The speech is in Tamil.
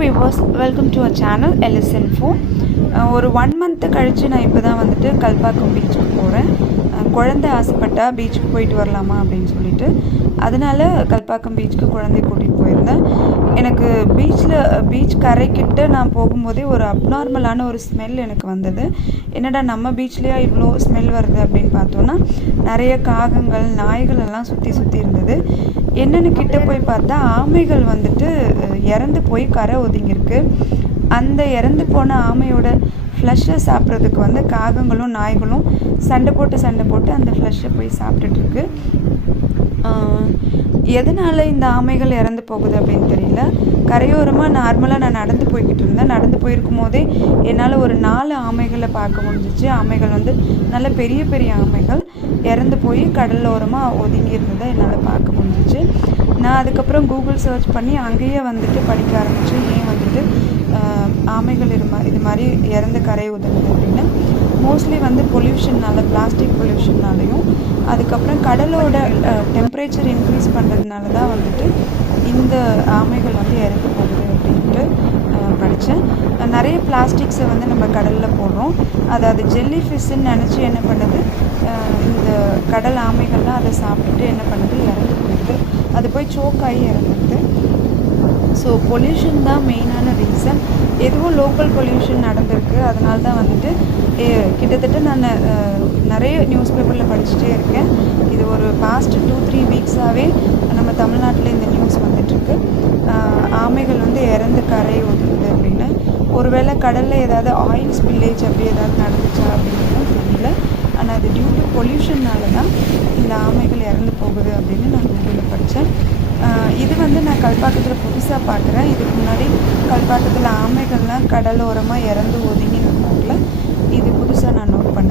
Viewers, welcome to our channel LS info. ஒரு 1 மந்த்து கழித்து நான் இப்போ தான் வந்துட்டு கல்பாக்கம் பீச்சுக்கு போகிறேன். குழந்தை ஆசைப்பட்டா பீச்சுக்கு போயிட்டு வரலாமா அப்படின்னு சொல்லிட்டு, அதனால் கல்பாக்கம் பீச்சுக்கு குழந்தைய கூட்டிகிட்டு போயிருந்தேன். எனக்கு பீச் கரைக்கிட்ட நான் போகும்போதே ஒரு அப்நார்மலான ஒரு ஸ்மெல் எனக்கு வந்தது. என்னடா நம்ம பீச்லேயே இவ்வளோ ஸ்மெல் வருது அப்படின்னு பார்த்தோன்னா, நிறைய காகங்கள் நாய்கள் எல்லாம் சுற்றி இருந்தது. என்னென்னு கிட்ட போய் பார்த்தா ஆமைகள் வந்துட்டு இறந்து போய் கரை ஒதுங்கியிருக்கு. அந்த இறந்து போன ஆமையோட ஃப்ளஷை சாப்பிட்றதுக்கு வந்து காகங்களும் நாய்களும் சண்டை போட்டு அந்த ஃப்ளஷை போய் சாப்பிட்டுட்ருக்கு. எதனால் இந்த ஆமைகள் இறந்து போகுது அப்படின்னு தெரியல. கரையோரமாக நார்மலாக நான் நடந்து போய்கிட்டு இருந்தேன். நடந்து போயிருக்கும் போதே என்னால் ஒரு 4 ஆமைகளை பார்க்க முடிஞ்சிச்சு. ஆமைகள் வந்து நல்ல பெரிய ஆமைகள் இறந்து போய் கடலோரமாக ஒதுங்கி இருந்ததை என்னால் பார்க்க முடிஞ்சிச்சு. நான் அதுக்கப்புறம் கூகுள் சர்ச் பண்ணி அங்கேயே வந்துட்டு படிக்க ஆரம்பித்தேன். ஏன் வந்துட்டு ஆமைகள் இது மாதிரி இறந்து கரை ஒதுங்குது அப்படின்னு. மோஸ்ட்லி வந்து பொல்யூஷன்னால், பிளாஸ்டிக் பொல்யூஷன்னாலையும் அதுக்கப்புறம் கடலோட டெம்பரேச்சர் இன்க்ரீஸ் பண்ணுறதுனால தான் வந்துட்டு இந்த ஆமைகள் வந்து இறந்து போகுது அப்படின்ட்டு படித்தேன். நிறைய பிளாஸ்டிக்ஸை வந்து நம்ம கடலில் போடுறோம். அது ஜெல்லி ஃபிஷ்ஷுன்னு நினச்சி என்ன பண்ணுது, இந்த கடல் ஆமைகள்லாம் அதை சாப்பிட்டுட்டு என்ன பண்ணுது, இறந்து போயிடுது. அது போய் சோக்காகி இறந்துடுது. ஸோ பொல்யூஷன் தான் மெயினான ரீசன். எதுவும் லோக்கல் பொல்யூஷன் நடந்திருக்கு. அதனால தான் வந்துட்டு கிட்டத்தட்ட நான் நிறைய நியூஸ் பேப்பரில் படிச்சுட்டே இருக்கேன். இது ஒரு பாஸ்ட் 2-3 வீக்ஸாகவே நம்ம தமிழ்நாட்டில் இந்த நியூஸ் வந்துட்டுருக்கு. ஆமைகள் வந்து இறந்து கரை ஒதுங்குது அப்படின்னு. ஒருவேளை கடலில் ஏதாவது ஆயில் ஸ்பில்லேஜ் அப்படி ஏதாவது நடந்துச்சா அப்படின்னு தெரியல. ஆனால் அது டியூ டு பொல்யூஷன்னால தான் இந்த ஆமைகள் இறந்து போகுது அப்படின்னு நான் கூகுளில் படித்தேன். இது வந்து நான் கல்பாக்கத்தில் புதுசாக பார்க்குறேன். இதுக்கு முன்னாடி கல்பாக்கத்தில் ஆமைகள்லாம் கடலோரமாக இறந்து ஒதுங்கி இருந்தாங்கள. இது புதுசாக நான் நோட் பண்ணேன்.